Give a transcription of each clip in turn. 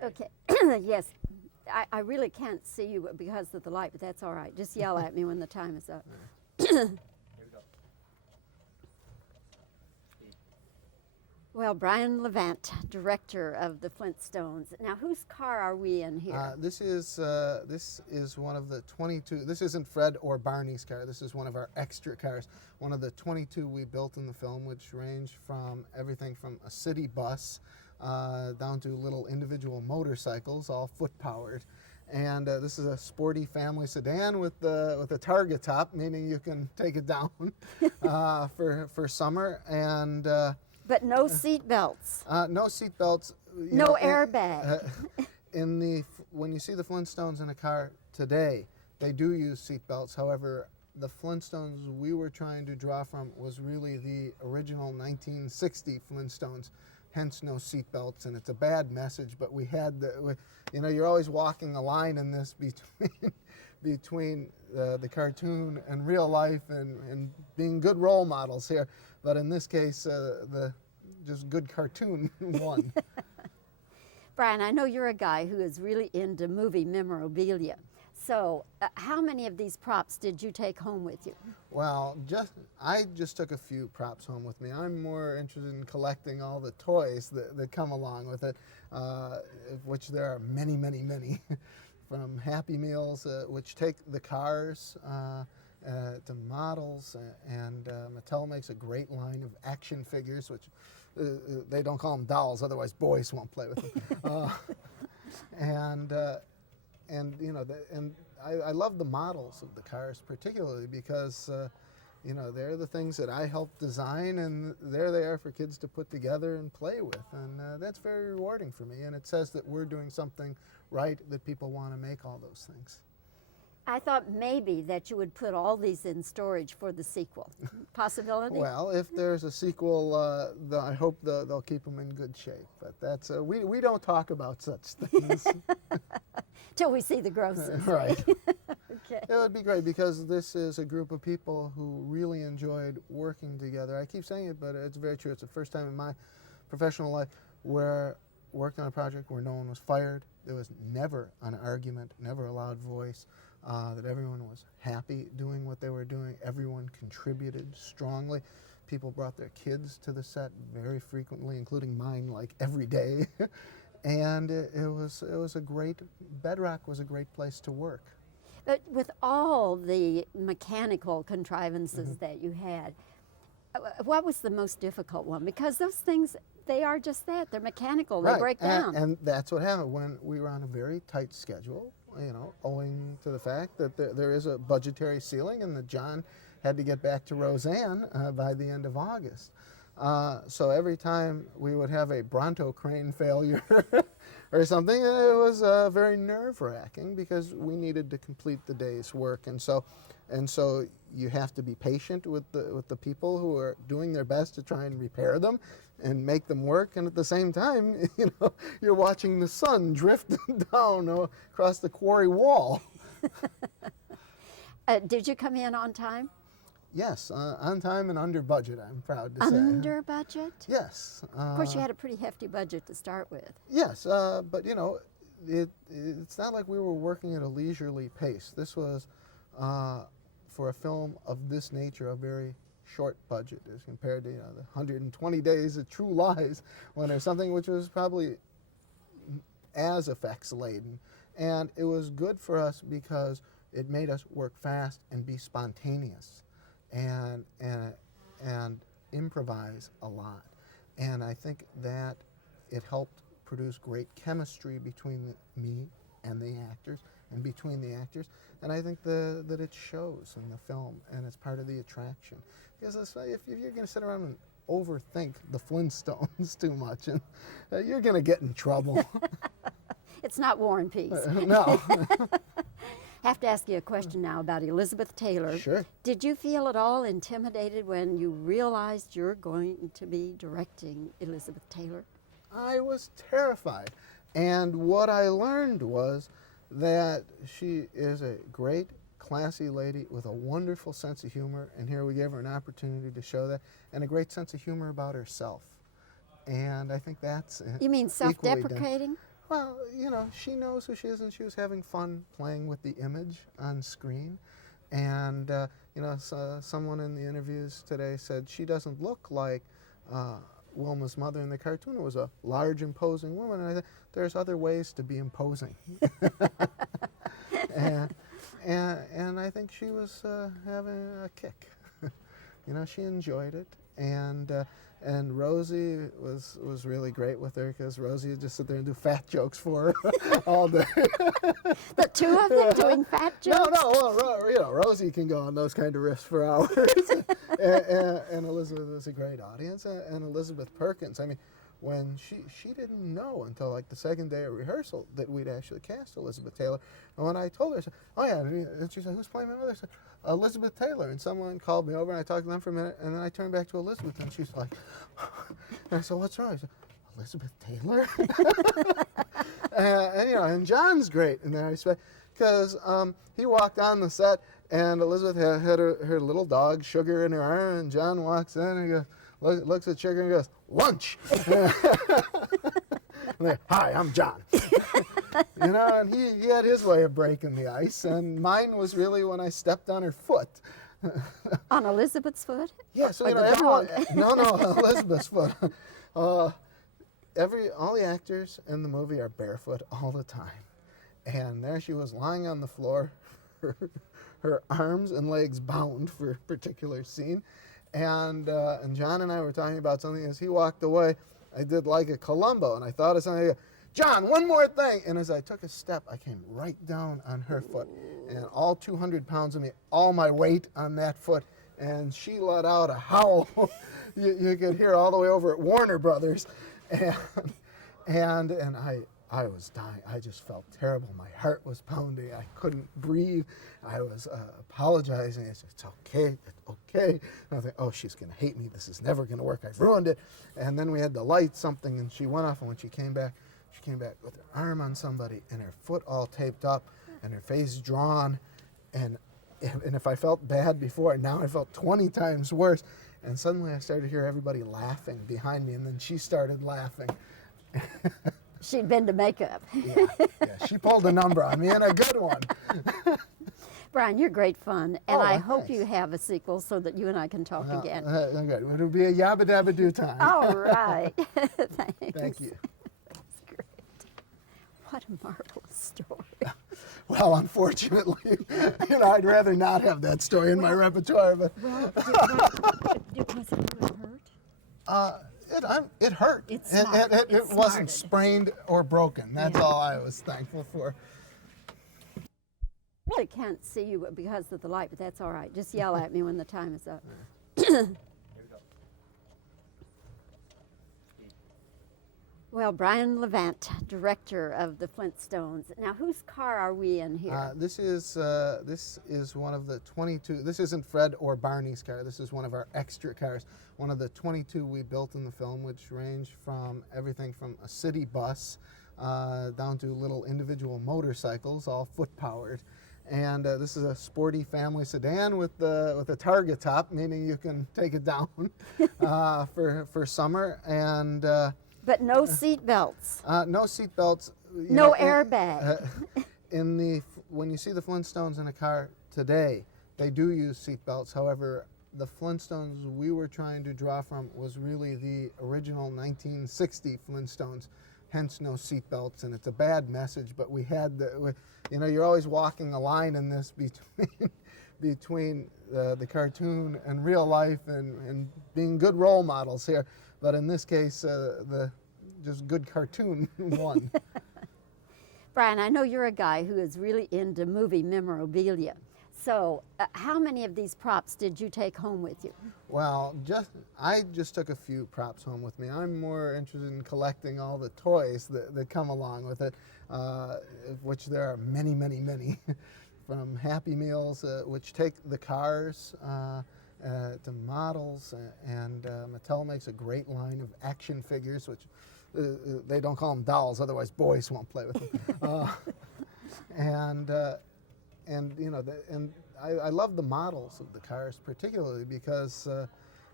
Okay, yes. I really can't see you because of the light, but that's all right. Just yell at me when the time is up. Here we go. Well, Brian Levant, director of the Flintstones. Now, whose car are we in here? This is one of the 22. This isn't Fred or Barney's car. This is one of our extra cars. One of the 22 we built in the film, which range from everything from a city bus down to little individual motorcycles, all foot-powered. And this is a sporty family sedan with a target top, meaning you can take it down for summer. And But no seat belts. no seat belts. No airbag. When you see the Flintstones in a car today, they do use seat belts. However, the Flintstones we were trying to draw from was really the original 1960 Flintstones. Hence no seat belts, and it's a bad message, but we had you're always walking a line in this between the cartoon and real life and being good role models here, but in this case the just good cartoon won. Brian, I know you're a guy who is really into movie memorabilia. So how many of these props did you take home with you? Well, I just took a few props home with me. I'm more interested in collecting all the toys that come along with it, of which there are many, many, many. From Happy Meals, which take the cars to models, and Mattel makes a great line of action figures, which they don't call them dolls, otherwise boys won't play with them. And I love the models of the cars particularly because they're the things that I helped design, and there they are for kids to put together and play with, and that's very rewarding for me, and it says that we're doing something right, that people want to make all those things. I thought maybe that you would put all these in storage for the sequel. Possibility? Well, if there's a sequel, I hope they'll keep them in good shape. But that's we don't talk about such things. Till we see the grosses. Right. Okay. It would be great because this is a group of people who really enjoyed working together. I keep saying it, but it's very true. It's the first time in my professional life where I worked on a project where no one was fired. There was never an argument, never a loud voice. That everyone was happy doing what they were doing. Everyone contributed strongly. People brought their kids to the set very frequently, including mine, like every day. And it was a great, Bedrock was a great place to work. But with all the mechanical contrivances that you had, what was the most difficult one? Because those things, they are just that. They're mechanical. They break down. And that's what happened when we were on a very tight schedule, owing to the fact that there is a budgetary ceiling and that John had to get back to Roseanne by the end of August. So every time we would have a Bronto crane failure or something, it was very nerve-wracking because we needed to complete the day's work. And so you have to be patient with the people who are doing their best to try and repair them and make them work. And at the same time, you're watching the sun drift down across the quarry wall. Did you come in on time? Yes, on time and under budget, I'm proud to say. Under budget? Yes. Of course, you had a pretty hefty budget to start with. Yes, but it's not like we were working at a leisurely pace. This was, for a film of this nature, a very short budget as compared to the 120 days of True Lies, when there's something which was probably as effects laden. And it was good for us because it made us work fast and be spontaneous and improvise a lot. And I think that it helped produce great chemistry between me and the actors, and between the actors. And I think that it shows in the film, and it's part of the attraction. Because if you're going to sit around and overthink the Flintstones too much, and you're going to get in trouble. It's not War and Peace. No. Have to ask you a question now about Elizabeth Taylor. Sure. Did you feel at all intimidated when you realized you're going to be directing Elizabeth Taylor? I was terrified. And what I learned was that she is a great, classy lady with a wonderful sense of humor, and here we gave her an opportunity to show that, and a great sense of humor about herself. And I think that's You mean self-deprecating? Well, she knows who she is, and she was having fun playing with the image on screen. And, someone in the interviews today said she doesn't look like Wilma's mother in the cartoon. It was a large, imposing woman. And I think there's other ways to be imposing. and I think she was having a kick. She enjoyed it. And Rosie was really great with her, because Rosie would just sit there and do fat jokes for her all day. The two of them doing fat jokes? No. Well, Rosie can go on those kind of riffs for hours. and Elizabeth was a great audience. And Elizabeth Perkins, I mean, when she didn't know until like the second day of rehearsal that we'd actually cast Elizabeth Taylor. And when I told her, I said, "Oh yeah," and she said, "Who's playing my mother?" I said, "Elizabeth Taylor." And someone called me over, and I talked to them for a minute, and then I turned back to Elizabeth, and she's like, and I said, "What's wrong?" I said, "Elizabeth Taylor?" and John's great in that respect, because he walked on the set, and Elizabeth had her little dog, Sugar, in her arm, and John walks in and he goes, looks at Sugar and goes, "Lunch." And "Hi, I'm John." And he had his way of breaking the ice, and mine was really when I stepped on her foot. On Elizabeth's foot? Yeah, so Or the everyone. dog? No, Elizabeth's foot. All the actors in the movie are barefoot all the time, and there she was lying on the floor, her arms and legs bound for a particular scene, and John and I were talking about something. As he walked away, I did like a Columbo, and I thought of something. "John, one more thing." And as I took a step, I came right down on her foot, and all 200 pounds of me, all my weight on that foot, and she let out a howl. you could hear all the way over at Warner Brothers, and I was dying. I just felt terrible. My heart was pounding. I couldn't breathe. I was apologizing. I said, "It's okay, it's okay." And I thought, "Oh, she's going to hate me. This is never going to work. I've ruined it." And then we had to light something, and she went off. And when she came back with her arm on somebody and her foot all taped up and her face drawn. And if I felt bad before, now I felt 20 times worse. And suddenly I started to hear everybody laughing behind me, and then she started laughing. She'd been to makeup. Yeah, she pulled a number on me, and a good one. Brian, you're great fun, and Oh, I well, hope thanks. you have a sequel so that you and I can talk again. Good. It'll be a yabba dabba do time. All right. Thanks. Thank you. That's great. What a marvelous story. Well, unfortunately, I'd rather not have that story in my repertoire, but Well, was it really hurt? it hurt. It's And smart. it It's wasn't smarted. sprained or broken. That's Yeah. all I was thankful for. Really can't see you because of the light, but that's all right. Just yell at me when the time is up. Here we go. Well, Brian Levant, director of the Flintstones. Now, whose car are we in here? This is one of the 22. This isn't Fred or Barney's car. This is one of our extra cars. One of the 22 we built in the film, which range from everything from a city bus down to little individual motorcycles, all foot-powered. And this is a sporty family sedan with a target top, meaning you can take it down for summer. And But no seat belts. no seat belts. No airbag. When you see the Flintstones in a car today, they do use seat belts. However, the Flintstones we were trying to draw from was really the original 1960 Flintstones, hence no seat belts. And it's a bad message, but we had you're always walking a line in this between the cartoon and real life, and being good role models here. But in this case, the just good cartoon won. Brian, I know you're a guy who is really into movie memorabilia. So how many of these props did you take home with you? Well, I just took a few props home with me. I'm more interested in collecting all the toys that come along with it, which there are many, many, many, from Happy Meals, which take the cars, to models, and Mattel makes a great line of action figures, which they don't call them dolls, otherwise boys won't play with them. I love the models of the cars, particularly because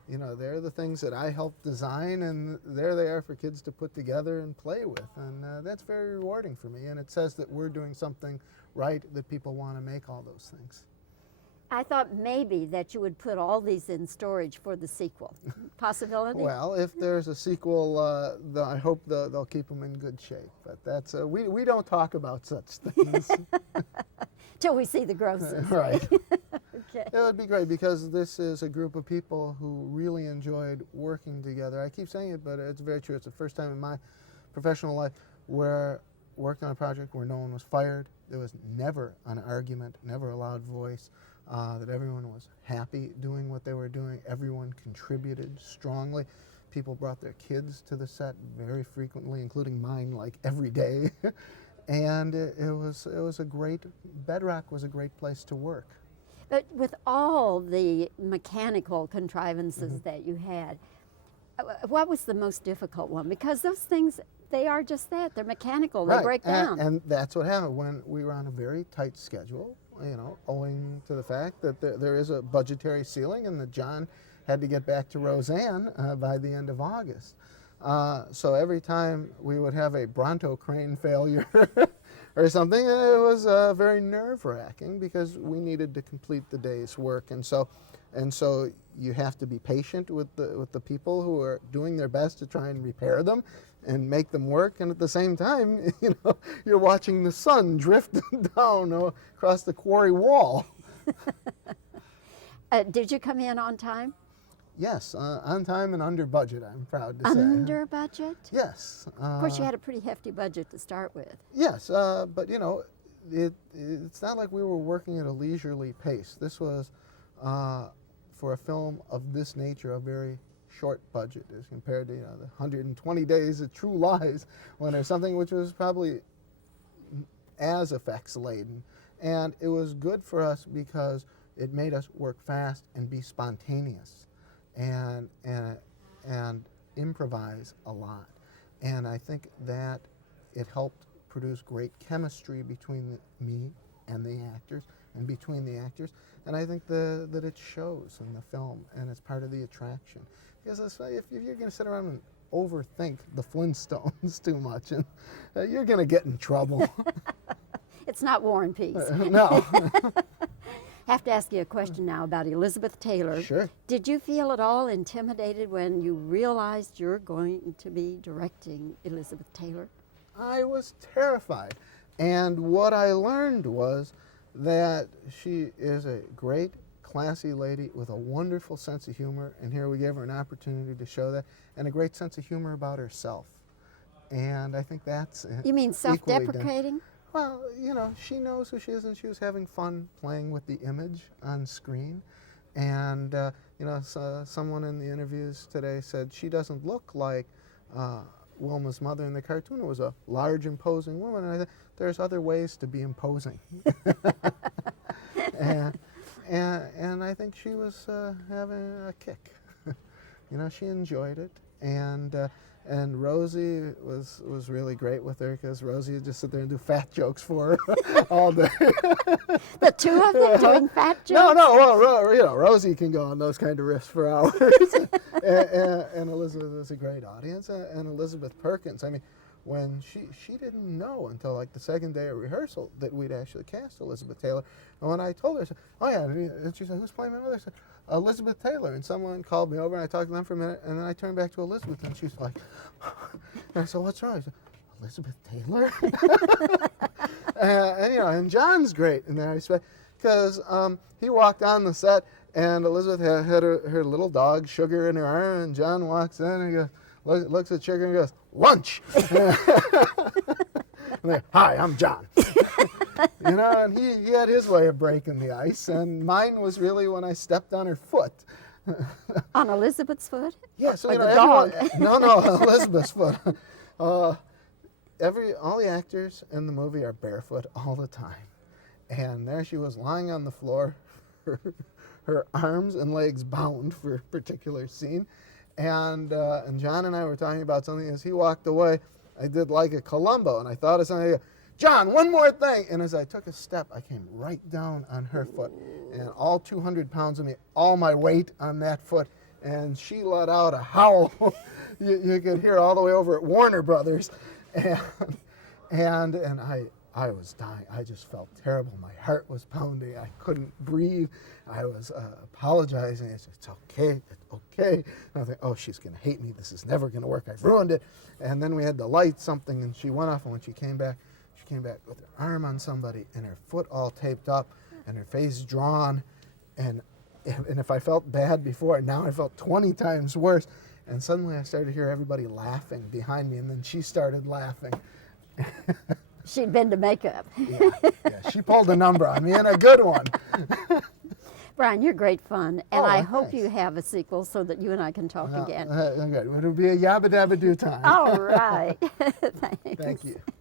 they're the things that I helped design, and there they are for kids to put together and play with. And that's very rewarding for me. And it says that we're doing something right, that people want to make all those things. I thought maybe that you would put all these in storage for the sequel. Possibility? Well, if there's a sequel, I hope they'll keep them in good shape. But that's we don't talk about such things. Till we see the grosses. Right. Okay. It would be great, because this is a group of people who really enjoyed working together. I keep saying it, but it's very true. It's the first time in my professional life where I worked on a project where no one was fired. There was never an argument, never a loud voice, that everyone was happy doing what they were doing. Everyone contributed strongly. People brought their kids to the set very frequently, including mine, like every day. And it was a great, Bedrock was a great place to work. But with all the mechanical contrivances that you had, what was the most difficult one? Because those things, they are just that. They're mechanical. They break down. And that's what happened when we were on a very tight schedule, owing to the fact that there is a budgetary ceiling, and that John had to get back to Roseanne by the end of August. So every time we would have a Bronto crane failure or something, it was very nerve-wracking, because we needed to complete the day's work. And so you have to be patient with the people who are doing their best to try and repair them and make them work. And at the same time, you're watching the sun drift down across the quarry wall. Did you come in on time? Yes, on time and under budget, I'm proud to say. Under budget? Yes. Of course, you had a pretty hefty budget to start with. Yes, but it's not like we were working at a leisurely pace. This was, for a film of this nature, a very short budget as compared to the 120 days of True Lies, when there's something which was probably as effects laden. And it was good for us because it made us work fast and be spontaneous and improvise a lot. And I think that it helped produce great chemistry between me and the actors, and between the actors. And I think that it shows in the film, and it's part of the attraction. Because if you're going to sit around and overthink the Flintstones too much, and you're going to get in trouble. It's not War and Peace. No. Have to ask you a question now about Elizabeth Taylor. Sure. Did you feel at all intimidated when you realized you're going to be directing Elizabeth Taylor? I was terrified. And what I learned was that she is a great, classy lady with a wonderful sense of humor, and here we gave her an opportunity to show that, and a great sense of humor about herself. And I think that's You mean self-deprecating? Well, she knows who she is, and she was having fun playing with the image on screen. And, so someone in the interviews today said she doesn't look like Wilma's mother in the cartoon. It was a large, imposing woman. And I thought, there's other ways to be imposing. and I think she was having a kick. She enjoyed it. And Rosie was really great with her, because Rosie would just sit there and do fat jokes for her all day. The two of them doing fat jokes? No. Well, Rosie can go on those kind of riffs for hours. and Elizabeth was a great audience. And Elizabeth Perkins, I mean, when she didn't know until like the second day of rehearsal that we'd actually cast Elizabeth Taylor. And when I told her, I said, oh yeah, and she said, who's playing my mother? I said, Elizabeth Taylor. And someone called me over, and I talked to them for a minute, and then I turned back to Elizabeth, and she's like, and I said, what's wrong? I said, Elizabeth Taylor? and John's great in that respect, because he walked on the set, and Elizabeth had her little dog, Sugar, in her arm, and John walks in, and he goes, looks at Sugar, and goes, lunch! And then, hi, I'm John. And he had his way of breaking the ice, and mine was really when I stepped on her foot. On Elizabeth's foot? Yeah, so Or the dog? No, Elizabeth's foot. All the actors in the movie are barefoot all the time, and there she was lying on the floor, her arms and legs bound for a particular scene, and John and I were talking about something. As he walked away, I did like a Columbo, and I thought of something. John, one more thing. And as I took a step, I came right down on her foot, and all 200 pounds of me, all my weight on that foot, and she let out a howl. You could hear all the way over at Warner Brothers, and I was dying. I just felt terrible. My heart was pounding. I couldn't breathe. I was apologizing. I said, "It's okay, it's okay." And I think, "Oh, she's gonna hate me. This is never gonna work. I've ruined it." And then we had to light something, and she went off. And when she came back with her arm on somebody and her foot all taped up and her face drawn. And if I felt bad before, now I felt 20 times worse. And suddenly I started to hear everybody laughing behind me, and then she started laughing. She'd been to makeup. Yeah, she pulled a number on me, and a good one. Brian, you're great fun, and Oh, I hope thanks. you have a sequel so that you and I can talk again. Good. It'll be a yabba dabba do time. All right. Thanks. Thank you.